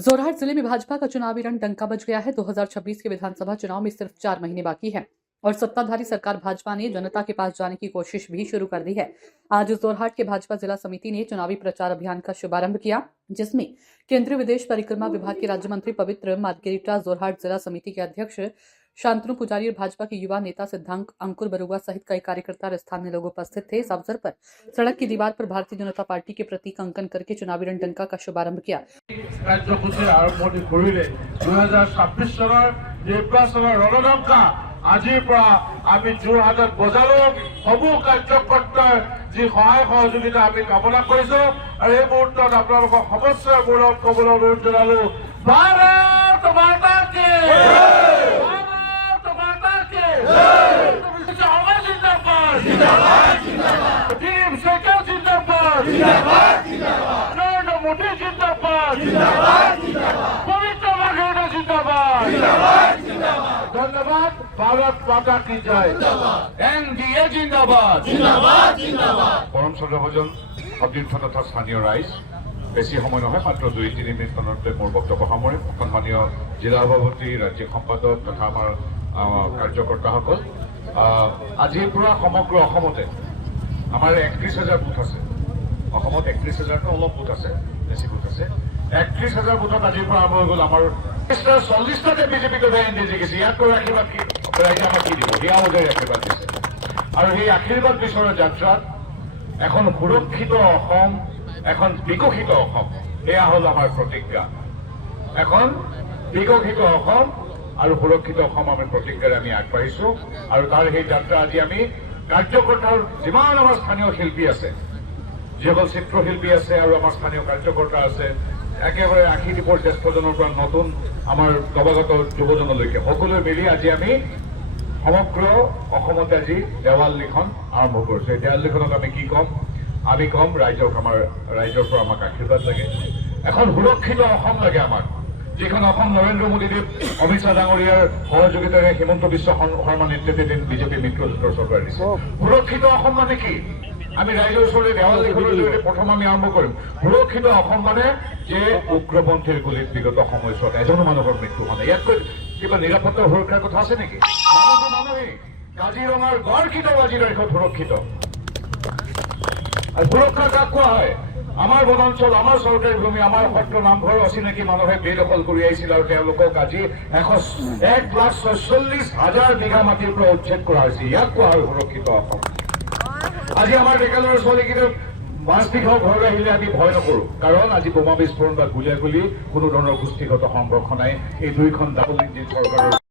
जोरहाट जिले में भाजपा का चुनावी रण डंका बज गया है। 2026 के विधानसभा चुनाव में सिर्फ 4 महीने बाकी हैं और सत्ताधारी सरकार भाजपा ने जनता के पास जाने की कोशिश भी शुरू कर दी है। आज जोरहाट के भाजपा जिला समिति ने चुनावी प्रचार अभियान का शुभारंभ किया, जिसमें केंद्रीय विदेश परिक्रमा विभाग के राज्य मंत्री पवित्र मार्गेरिटा, जोरहाट जिला समिति के अध्यक्ष शांतनु पुजारी और भाजपा के युवा नेता सिद्धांत अंकुर बरुआ सहित कई कार्यकर्ता और स्थानीय लोग उपस्थित थे। इस अवसर पर सड़क की दीवार पर भारतीय जनता पार्टी के प्रतीक अंकन करके चुनावी रणडंका का शुभारंभ किया। কাৰ্যসূচী আৰম্ভণি কৰিলে 2026 চনৰ নিৰ্বাচনৰ ৰণডংকা আজিৰ পৰা আমি যোৰহাটত বজালো। সমূহ কাৰ্যকৰ্তাৰ যি সহায় সহযোগিতা আমি কামনা কৰিছো আৰু এই মুহূৰ্তত আপোনালোকক সমস্যাৰ মূৰত ক'বলৈ অনুৰোধ জনালো। ভাৰত মাতা কি जिंदाबाद जिंदाबाद टीम शेखर जिंदाबाद जिंदाबाद जिंदाबाद नरेंद्र मोदी जिंदाबाद जिंदाबाद जिंदाबाद पवित्र मार्गेरिटा जिंदाबाद जिंदाबाद जिंदाबाद धन्यवाद। भारत माता की जय। एनडीए जिंदाबाद जिंदाबाद जिंदाबाद। परम শ্ৰদ্ধাভাজন সতীৰ্থ তথা স্থানীয় ৰাইজ, বেছি সময় নহয়, মাত্ৰ 2-3 মিনিটমানতে মোৰ বক্তব্য সামৰিম। সন্মানীয় জিলা সভাপতি, ৰাজ্যিক সম্পাদক তথা আমাৰ কাৰ্যকৰ্তাসকল, আজিৰ পৰা সমগ্ৰ অসমতে আমাৰ 31,000 বুথ আছে। অসমত 31,000টো অলপ বুথ আছে, বেছি বুথ আছে। 31,000 বুথত আজিৰ পৰা আৰম্ভ হৈ গ'ল। আমাৰ 40টাতে বিজেপিক উদাহৰণ দি গেছে। ইয়াতকৈ আশীৰ্বাদ কি ৰাইজে আমাক কি দিব? সেয়া ওজাই আশীৰ্বাদ দিছে। আৰু সেই আশীৰ্বাদ বিচৰা যাত্ৰাত এখন সুৰক্ষিত অসম, এখন বিকশিত অসম, এয়া হ'ল আমাৰ প্ৰতিজ্ঞা। এখন বিকশিত অসম আৰু সুৰক্ষিত অসম আমি প্ৰতিজ্ঞাৰে আমি আগবাঢ়িছো। আৰু তাৰ সেই যাত্ৰা আজি আমি কাৰ্যকৰ্তাৰ যিমান আমাৰ স্থানীয় শিল্পী আছে, যিসকল চিত্ৰশিল্পী আছে আৰু আমাৰ স্থানীয় কাৰ্যকৰ্তা আছে, একেবাৰে 80 দীপৰ জ্যেষ্ঠজনৰ পৰা নতুন আমাৰ নৱাগত যুৱজনলৈকে সকলোৱে মিলি আজি আমি সমগ্ৰ অসমতে আজি দেৱাল লিখন আৰম্ভ কৰিছো। এই দেৱাল লিখনত আমি কি ক'ম? আমি ক'ম ৰাইজক, আমাৰ ৰাইজৰ পৰা আমাক আশীৰ্বাদ লাগে। এখন সুৰক্ষিত অসম লাগে আমাক, যিখন অসম নৰেন্দ্ৰ মোদীদেৱ, অমিত শ্বাহ ডাঙৰীয়াৰ সহযোগিতাৰে হিমন্ত বিশ্ব শৰ্মা নেতৃত্বাধীন বিজেপি মিত্ৰজোঁটৰ চৰকাৰ দিছে। সুৰক্ষিত অসম মানে কি? আমি ৰাইজৰ ওচৰলৈ দেৱাল লিখনৰ জৰিয়তে প্ৰথম আমি আৰম্ভ কৰিম। সুৰক্ষিত অসম মানে যে উগ্ৰপন্থীৰ গুলীত বিগত সময়ছোৱাত এজনো মানুহৰ মৃত্যু হোৱা নাই। ইয়াতকৈ কিবা নিৰাপত্তা সুৰক্ষাৰ কথা আছে নেকি? মানুহটো মানুহেই। কাজিৰঙাৰ গড় কেইটাও আজি তাৰিখত সুৰক্ষিত। সুৰক্ষা কাক কোৱা হয়? আমাৰ বনাঞ্চল, আমাৰ চৰকাৰী ভূমি, আমাৰ সত্ৰ নামঘৰ অচিনাকি মানুহে বেদখল কৰি আহিছিল আৰু তেওঁলোকক আজি 1,46,000 বিঘা মাটিৰ পৰা উচ্ছেদ কৰা হৈছে। ইয়াক কোৱা হয় সুৰক্ষিত অসম। আজি আমাৰ ডেকা ল'ৰা ছোৱালীকেইটা মাজবিঘৰ ঘৰলৈ আহিলে আমি ভয় নকৰোঁ, কাৰণ আজি বোমা বিস্ফোৰণ বা গুলীয়াগুলী কোনো ধৰণৰ গোষ্ঠীগত সংঘৰ্ষ নাই। এই দুইখন ডাবল ইঞ্জিন চৰকাৰৰ